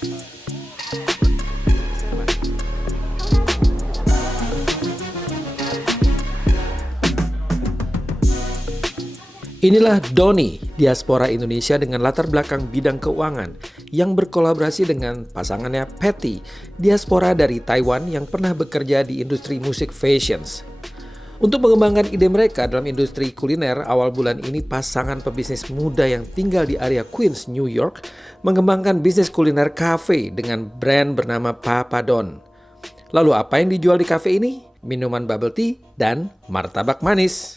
Inilah Doni, diaspora Indonesia dengan latar belakang bidang keuangan yang berkolaborasi dengan pasangannya Patty, diaspora dari Taiwan yang pernah bekerja di industri musik fashions. Untuk mengembangkan ide mereka dalam industri kuliner, awal bulan ini pasangan pebisnis muda yang tinggal di area Queens, New York, mengembangkan bisnis kuliner Kafe dengan brand bernama Papadon. Lalu apa yang dijual di kafe ini? Minuman bubble tea dan martabak manis.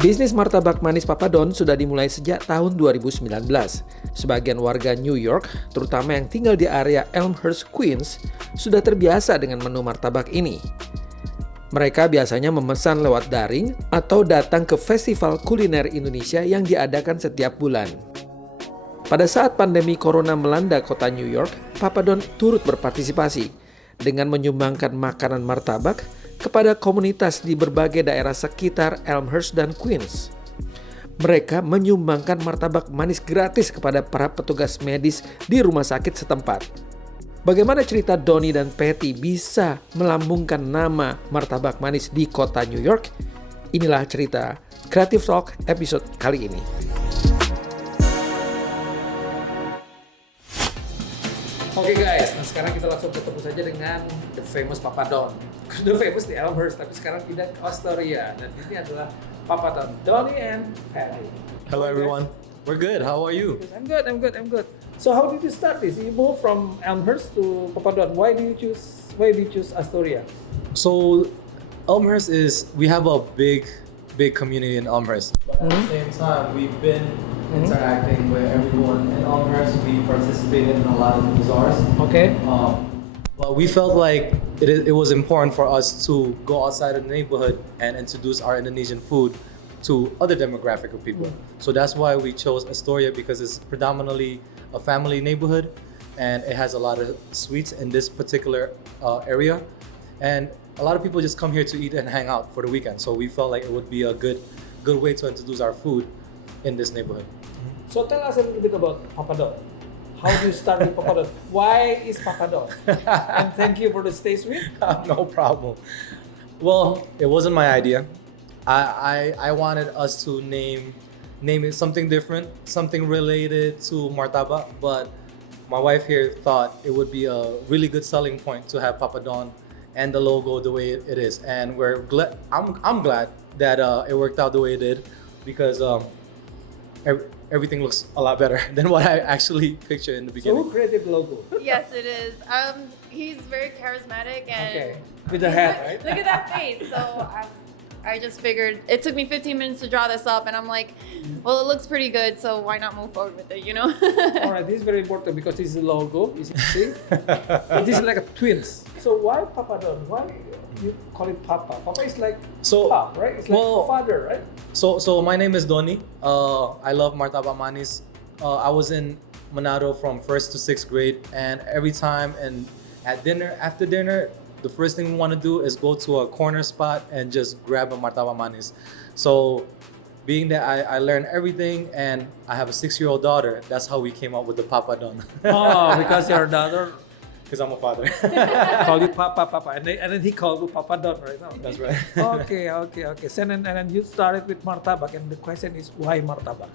Bisnis martabak manis Papadon sudah dimulai sejak tahun 2019. Sebagian warga New York, terutama yang tinggal di area Elmhurst, Queens, sudah terbiasa dengan menu martabak ini. Mereka biasanya memesan lewat daring atau datang ke festival kuliner Indonesia yang diadakan setiap bulan. Pada saat pandemi corona melanda kota New York, Papadon turut berpartisipasi dengan menyumbangkan makanan martabak kepada komunitas di berbagai daerah sekitar Elmhurst dan Queens. Mereka menyumbangkan martabak manis gratis kepada para petugas medis di rumah sakit setempat. Bagaimana cerita Doni dan Patty bisa melambungkan nama martabak manis di kota New York? Inilah cerita Creative Talk episode kali ini. Oke guys, nah sekarang kita langsung ketemu saja dengan the famous Papadon. The famous di Elmhurst, tapi sekarang pindah ke Astoria. Dan ini adalah Papadon, Donnie and Patty. Hello everyone. We're good. How are you? I'm good. So how did you start this? You moved from Elmhurst to Papadon. Why do you choose Astoria? So Elmhurst we have a big community in Elmhurst. But at the same time, we've been interacting with everyone in Elmhurst. We participated in a lot of bazaars. Okay. But we felt like it was important for us to go outside of the neighborhood and introduce our Indonesian food to other demographic of people. So that's why we chose Astoria, because it's predominantly a family neighborhood and it has a lot of sweets in this particular area. And a lot of people just come here to eat and hang out for the weekend. So we felt like it would be a good way to introduce our food in this neighborhood. So tell us a little bit about Papadon. How do you start with Papadon? Why is Papadon? And thank you for the stay sweet. No problem. Well, it wasn't my idea. I wanted us to name it something different, something related to Martabak, but my wife here thought it would be a really good selling point to have Papadon and the logo the way it is. And we're glad. I'm glad that it worked out the way it did, because everything looks a lot better than what I actually pictured in the beginning. So who created the logo? Yes, it is. He's very charismatic and Okay. With the hat, right? look at that face. So I just figured it took me 15 minutes to draw this up, and I'm like, well, it looks pretty good, so why not move forward with it, you know? All right, this is very important because this is the logo. You see? This is like a twins. So why Papadon? Why you call it Papa? Papa is like Pop, right? It's like father, right? So my name is Doni. I love Martabak Manis. I was in Manado from 1st to 6th grade, and every time after dinner, the first thing we want to do is go to a corner spot and just grab a Martabak Manis. So being that I learned everything, and I have a 6-year-old daughter, that's how we came up with the Papadon. Oh, because your daughter Because I'm a father. called you Papa, and then he called you Papadon, right now. That's right. Okay. So and then you started with Martabak, and the question is why Martabak?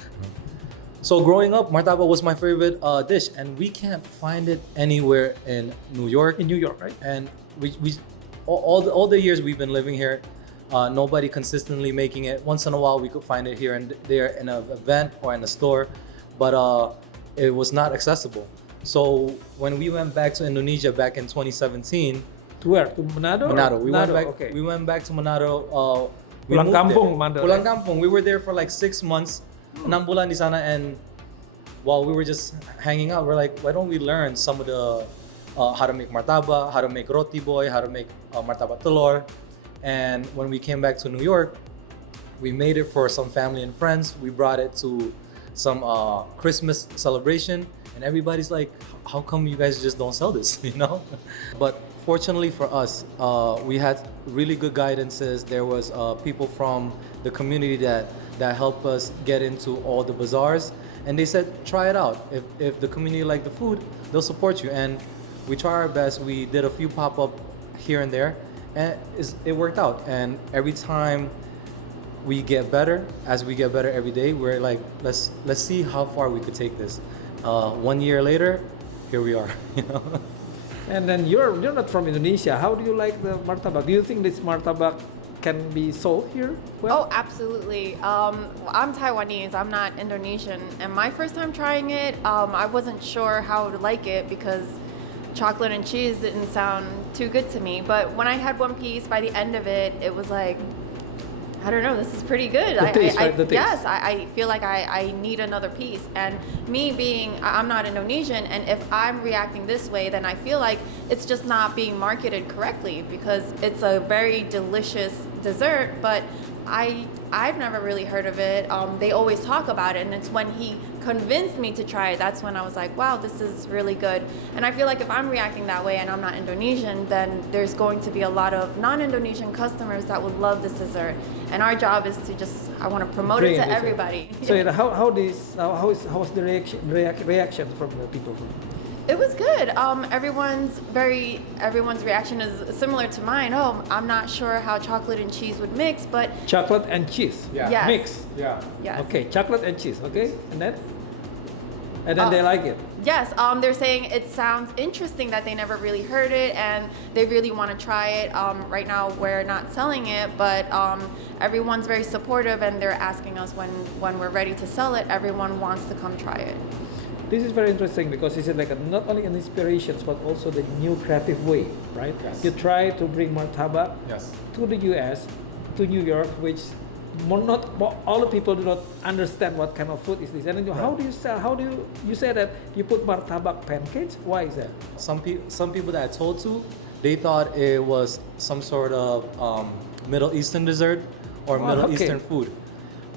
So growing up, Martabak was my favorite dish, and we can't find it anywhere in New York. In New York, right? And we all the years we've been living here, nobody consistently making it. Once in a while, we could find it here and there in an event or in a store, but it was not accessible. So when we went back to Indonesia back in 2017, To where? To Manado? Manado, we went back. Okay. We went back to Manado. Pulang kampung, Manado, Pulang right? kampung. We were there for like 6 months, 6 bulan di sana, and while we were just hanging out, we're like, why don't we learn some of the how to make martaba, how to make roti boy, how to make martabak telur. And when we came back to New York, we made it for some family and friends. We brought it to some Christmas celebration, and everybody's like, how come you guys just don't sell this, you know? But fortunately for us, we had really good guidances. There was people from the community that that help us get into all the bazaars. And they said, try it out. If the community like the food, they'll support you. And we try our best. We did a few pop-up here and there, and it worked out. And every time we get better, as we get better every day, we're like, let's see how far we could take this. 1 year later, here we are. You know. And then you're not from Indonesia. How do you like the martabak? Do you think this martabak can be sold here? Oh, absolutely. I'm Taiwanese. I'm not Indonesian. And my first time trying it, I wasn't sure how to like it because chocolate and cheese didn't sound too good to me. But when I had one piece, by the end of it, it was like, I don't know, this is pretty good. The taste. Yes, I feel like I need another piece. And me being, I'm not Indonesian, and if I'm reacting this way, then I feel like it's just not being marketed correctly because it's a very delicious dessert, but I've never really heard of it. They always talk about it, and it's when he convinced me to try it, that's when I was like, wow, this is really good. And I feel like if I'm reacting that way and I'm not Indonesian, then there's going to be a lot of non-Indonesian customers that would love this dessert. And our job is to just, I want to promote it to everybody. So how was the reaction from the people? It was good. Everyone's reaction is similar to mine. Oh, I'm not sure how chocolate and cheese would mix, but Chocolate and cheese. Yeah. Yes. Mix. Yeah. yes. Okay, chocolate and cheese. Okay, and then they like it. Yes, they're saying it sounds interesting that they never really heard it and they really want to try it. Right now we're not selling it, but everyone's very supportive and they're asking us when we're ready to sell it, everyone wants to come try it. This is very interesting because it's like not only an inspiration but also the new creative way, right? Yes. You try to bring martabak Yes. to the US, to New York, which not all the people do not understand what kind of food is this. And then how do you sell? How do you say that you put martabak pancakes? Why is that? Some people that I told to, they thought it was some sort of Middle Eastern dessert or Middle Eastern food.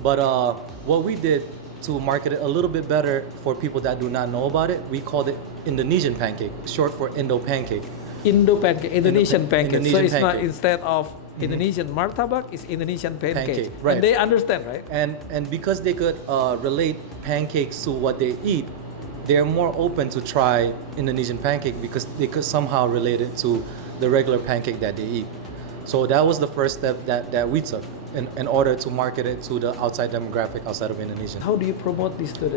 But what we did to market it a little bit better for people that do not know about it, we called it Indonesian pancake, short for Indo pancake. Indonesian pancake. Indonesian So it's not pancake. instead of Indonesian martabak, it's Indonesian pancake. Right. And they understand, right? And because they could relate pancakes to what they eat, they're more open to try Indonesian pancake because they could somehow relate it to the regular pancake that they eat. So that was the first step that we took in order to market it to the outside demographic outside of Indonesia. How do you promote this to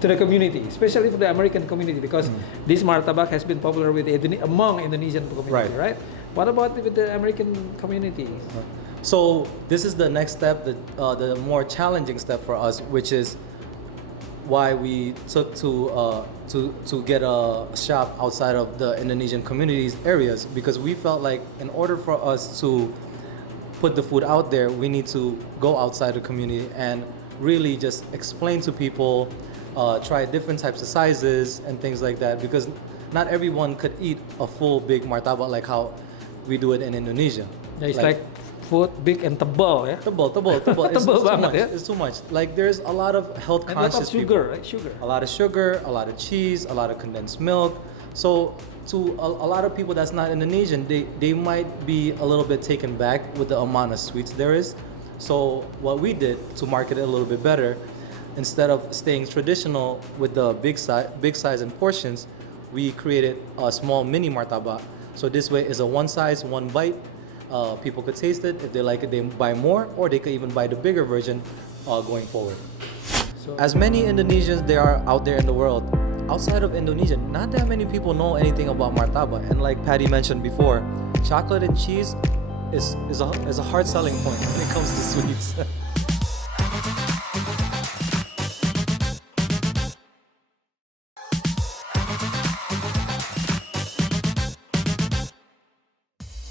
the community, especially for the American community? Because this martabak has been popular among Indonesian community, right? What about with the American community? So this is the next step, the more challenging step for us, which is why we took to get a shop outside of the Indonesian communities areas, because we felt like in order for us to put the food out there, we need to go outside the community and really just explain to people, try different types of sizes and things like that, because not everyone could eat a full big martabak like how we do it in Indonesia. Yeah, it's like food big and tebal, yeah? Tebal. It's Tebal too banget, much. yeah? It's too much. Like there's a lot of health And a lot conscious of people. sugar, right? Sugar. A lot of sugar, a lot of cheese, a lot of condensed milk. So to a lot of people that's not Indonesian, they might be a little bit taken back with the amount of sweets there is. So what we did to market it a little bit better, instead of staying traditional with the big size and portions, we created a small mini martabak. So this way is a one size, one bite. People could taste it. If they like it, they buy more, or they could even buy the bigger version going forward. So, As many Indonesians there are out there in the world, outside of Indonesia, not that many people know anything about martabak. And like Patty mentioned before, chocolate and cheese is a hard selling point when it comes to sweets.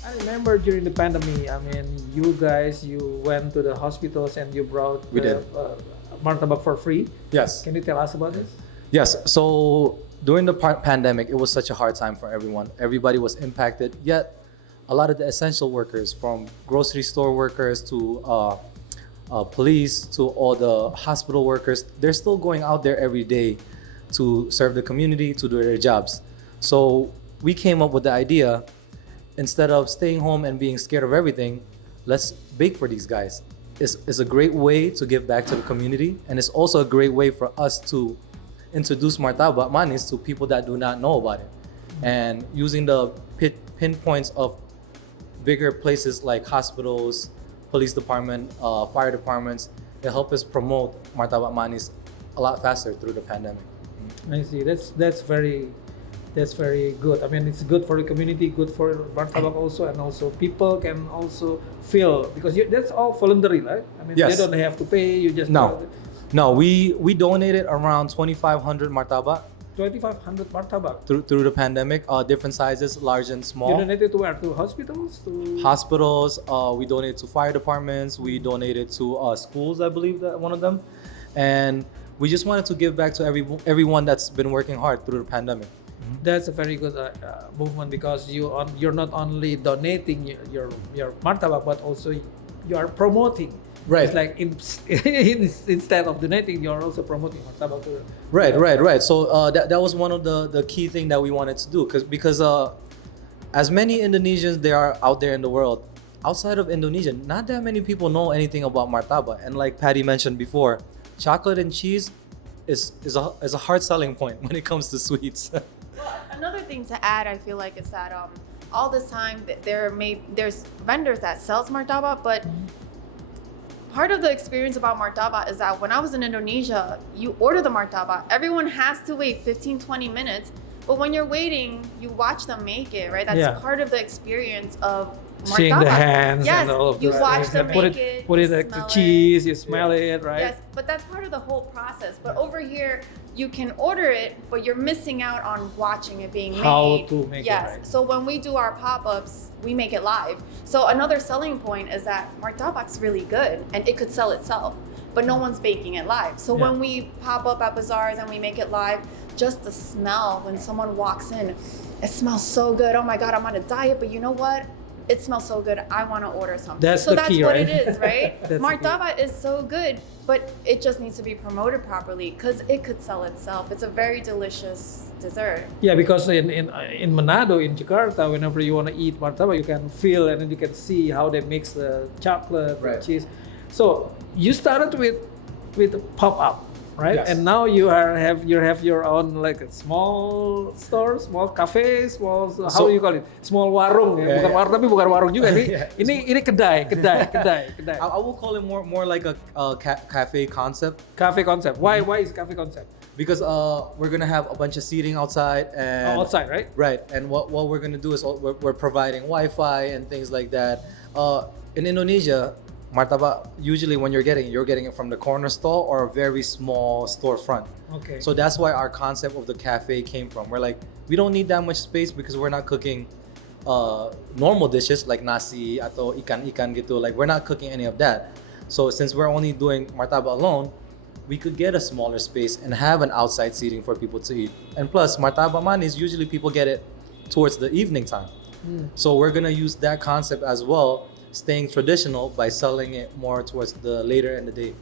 I remember during the pandemic, I mean, you went to the hospitals and you brought We the did. martabak for free. Yes. Can you tell us about this? Yes. So during the pandemic, it was such a hard time for everyone. Everybody was impacted. Yet, a lot of the essential workers, from grocery store workers to police to all the hospital workers, they're still going out there every day to serve the community, to do their jobs. So we came up with the idea, instead of staying home and being scared of everything, let's bake for these guys. is a great way to give back to the community, and it's also a great way for us to introduce martabak manis to people that do not know about it. And using the pinpoints of bigger places like hospitals, police department, fire departments, it helped us promote martabak manis a lot faster through the pandemic. I see. That's very good. I mean, it's good for the community, good for martabak also, and also people can also feel because that's all voluntary, right? I mean, Yes. they don't have to pay. You just No, we donated around 2,500 martabak 2,500 martabak. through the pandemic, different sizes, large and You small. donated to where? To hospitals? To Hospitals, we donated to fire departments, we donated to schools, I believe that one of them. And we just wanted to give back to everyone that's been working hard through the pandemic. That's a very good movement because you're not only donating your martabak but also you are promoting. Right. It's like instead of donating, you're also promoting martabak. Right. So that was one of the key thing that we wanted to do because as many Indonesians there are out there in the world, outside of Indonesia, not that many people know anything about martabak. And like Patty mentioned before, chocolate and cheese is a hard selling point when it comes to sweets. Another thing to add, I feel like, is that all this time there's vendors that sells martabak, but part of the experience about martabak is that when I was in Indonesia, you order the martabak, everyone has to wait 15-20 minutes, but when you're waiting, you watch them make it, right? That's part of the experience of martabak. Seeing the hands yes, and all of you that. watch them make it, Put you it like the smell cheese, you smell it, right? Yes, but that's part of the whole process. But over here, you can order it, but you're missing out on watching it being made. How to make it, yes. right. So when we do our pop-ups, we make it live. So another selling point is that martabak's really good and it could sell itself, but no one's baking it live. So when we pop up at bazaars and we make it live, just the smell when someone walks in, it smells so good. Oh my God, I'm on a diet, but you know what? It smells so good. I want to order something. That's the key, what right? it is, right? That's the key. Martabak is so good, but it just needs to be promoted properly because it could sell itself. It's a very delicious dessert. Yeah, because in Manado, in Jakarta, whenever you want to eat martabak, you can feel and then you can see how they mix the chocolate, Right. the cheese. So you started with pop up, right? Yes. And now you have your own like a small store, small cafe, small how So- do you call it? Small warung ya. Yeah, Bukan yeah. warung tapi bukan warung juga nih. Yeah. Ini kedai. I will call it more like a cafe concept. Cafe concept. Why is cafe concept? Because we're gonna have a bunch of seating outside and Outside, right? Right, and what we're gonna do is we're providing Wi-Fi and things like that. In Indonesia, martabak usually when you're getting it from the corner stall or a very small storefront. Okay. So that's why our concept of the cafe came from. We're like, we don't need that much space because we're not cooking normal dishes like nasi atau ikan gitu. Like we're not cooking any of that. So since we're only doing martabak alone, we could get a smaller space and have an outside seating for people to eat. And plus, martabak manis, usually people get it towards the evening time. So we're gonna use that concept as well, staying traditional by selling it more towards the later in the day.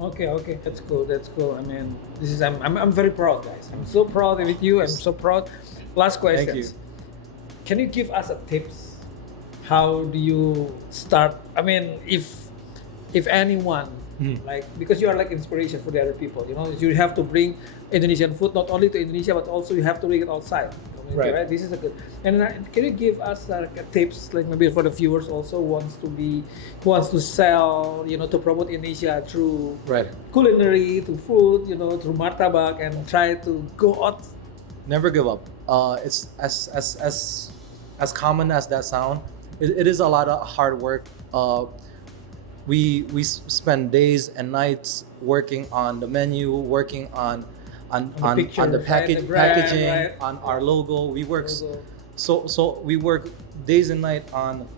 Okay, that's cool. I mean, I'm very proud, guys. I'm so proud with you. I'm so proud. Last question. Thank you. Can you give us a tips? How do you start? I mean, if anyone like because you are like inspiration for the other people, you know, you have to bring Indonesian food not only to Indonesia but also you have to bring it outside. Right. This is a good. And can you give us like a tips, like maybe for the viewers also who wants to sell, you know, to promote Indonesia through Right. culinary, to food, you know, through martabak, and try to go out. Never give up. It's as common as that sound. It is a lot of hard work. We spend days and nights working on the menu, working on the pictures, right? package, The brand, packaging, right? on our logo. We work Logo. so we work days and night on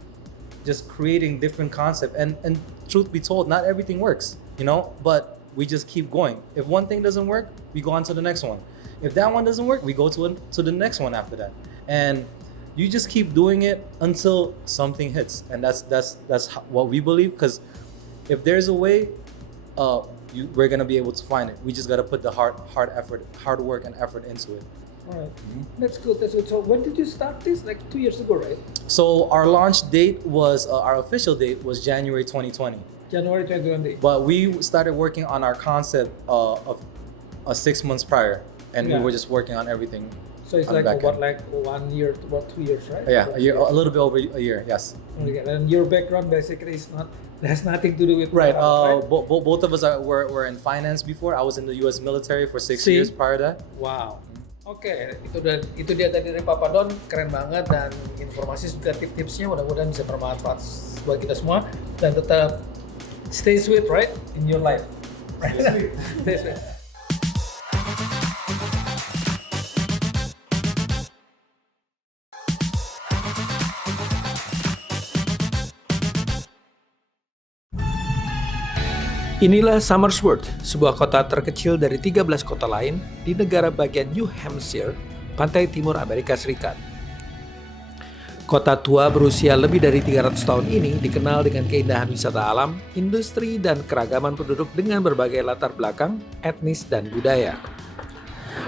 just creating different concept. And truth be told, not everything works, you know. But we just keep going. If one thing doesn't work, we go on to the next one. If that one doesn't work, we go to the next one after that. And you just keep doing it until something hits, and that's what we believe. Because if there's a way, we're gonna be able to find it. We just gotta put the hard work and effort into it. All right, that's good. So when did you start this? Like 2 years ago, right? So our launch date was our official date was January 2020, January 2020. But we started working on our concept of 6 months prior, and we Yeah. were just working on everything. So it's on the like back about end. like 1 year, about 2 years, right? Yeah, a little bit over a year. Yes. Okay. And your background basically has nothing to do with Right. Martabak, Both of us were in finance before. I was in the U.S. military for 6 See? years prior to that. Wow. Oke, itu dia tadi dari Papadon, keren banget, dan informasi juga tips-tipsnya mudah-mudahan bisa bermanfaat buat kita semua, dan tetap stay sweet, right, in your life. Stay sweet. Inilah Somersworth, sebuah kota terkecil dari 13 kota lain di negara bagian New Hampshire, pantai timur Amerika Serikat. Kota tua berusia lebih dari 300 tahun ini dikenal dengan keindahan wisata alam, industri, dan keragaman penduduk dengan berbagai latar belakang, etnis, dan budaya.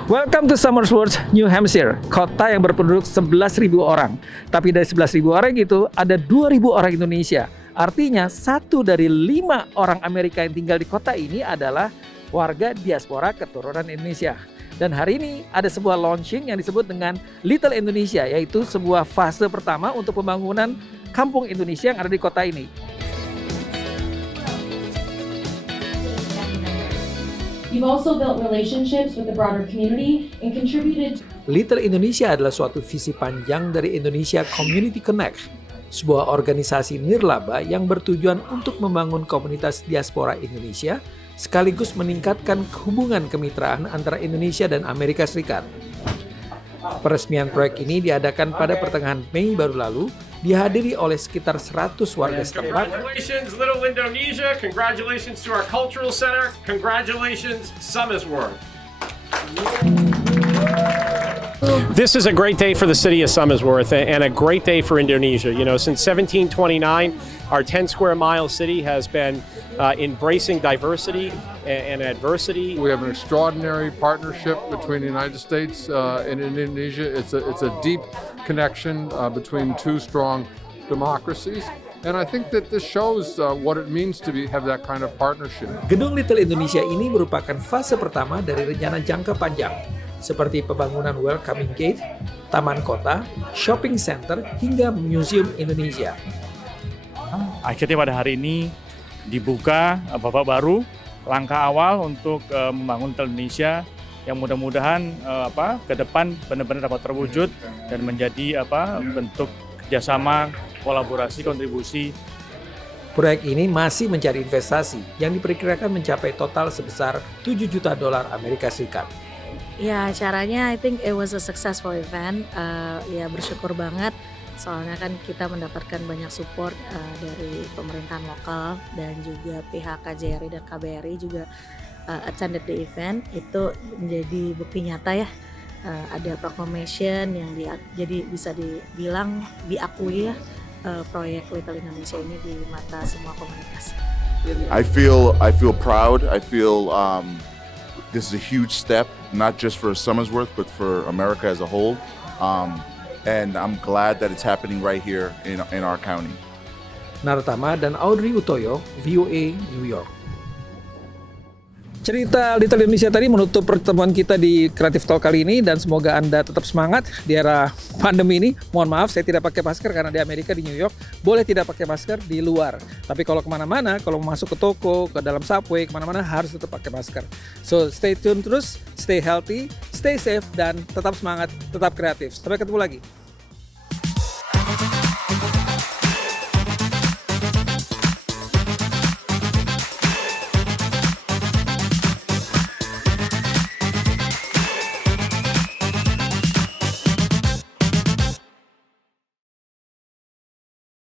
Welcome to Somersworth, New Hampshire, kota yang berpenduduk 11.000 orang. Tapi dari 11.000 orang itu, ada 2.000 orang Indonesia. Artinya 1 dari 5 orang Amerika yang tinggal di kota ini adalah warga diaspora keturunan Indonesia. Dan hari ini ada sebuah launching yang disebut dengan Little Indonesia, yaitu sebuah fase pertama untuk pembangunan kampung Indonesia yang ada di kota ini. You've also built relationships with the broader community and contributed. Little Indonesia adalah suatu visi panjang dari Indonesia Community Connect, sebuah organisasi nirlaba yang bertujuan untuk membangun komunitas diaspora Indonesia sekaligus meningkatkan hubungan kemitraan antara Indonesia dan Amerika Serikat. Peresmian proyek ini diadakan pada pertengahan Mei baru lalu, dihadiri oleh sekitar 100 warga setempat. Congratulations, Little Indonesia. Congratulations to our cultural center. Congratulations, Somersworth. This is a great day for the city of Somersworth and a great day for Indonesia. You know, since 1729, our 10 square mile city has been embracing diversity and adversity. We have an extraordinary partnership between the United States and Indonesia. It's a deep connection between two strong democracies. And I think that this shows what it means to have that kind of partnership. Gedung Little Indonesia ini merupakan fase pertama dari rencana jangka panjang, seperti pembangunan Welcoming Gate, taman kota, shopping center, hingga Museum Indonesia. Akhirnya pada hari ini dibuka babak baru, langkah awal untuk membangun Little Indonesia yang mudah-mudahan ke depan benar-benar dapat terwujud dan menjadi bentuk kerjasama, kolaborasi, kontribusi. Proyek ini masih mencari investasi yang diperkirakan mencapai total sebesar $7 juta Amerika Serikat. Ya, acaranya I think it was a successful event. Ya bersyukur banget soalnya kan kita mendapatkan banyak support dari pemerintahan lokal dan juga pihak KJRI dan KBRI juga attended the event. Itu menjadi bukti nyata ya. Ada proclamation yang jadi bisa dibilang diakui ya proyek Little Indonesia ini di mata semua komunitas. I feel proud. I feel this is a huge step, not just for Somersworth, but for America as a whole. And I'm glad that it's happening right here in our county. Nartama dan Audrey Utoyo, VOA New York. Cerita Little Indonesia tadi menutup pertemuan kita di Creative Talk kali ini, dan semoga Anda tetap semangat di era pandemi ini. Mohon maaf saya tidak pakai masker karena di Amerika, di New York boleh tidak pakai masker di luar. Tapi kalau kemana-mana, kalau masuk ke toko, ke dalam subway, kemana-mana harus tetap pakai masker. So stay tune terus, stay healthy, stay safe, dan tetap semangat, tetap kreatif. Sampai ketemu lagi.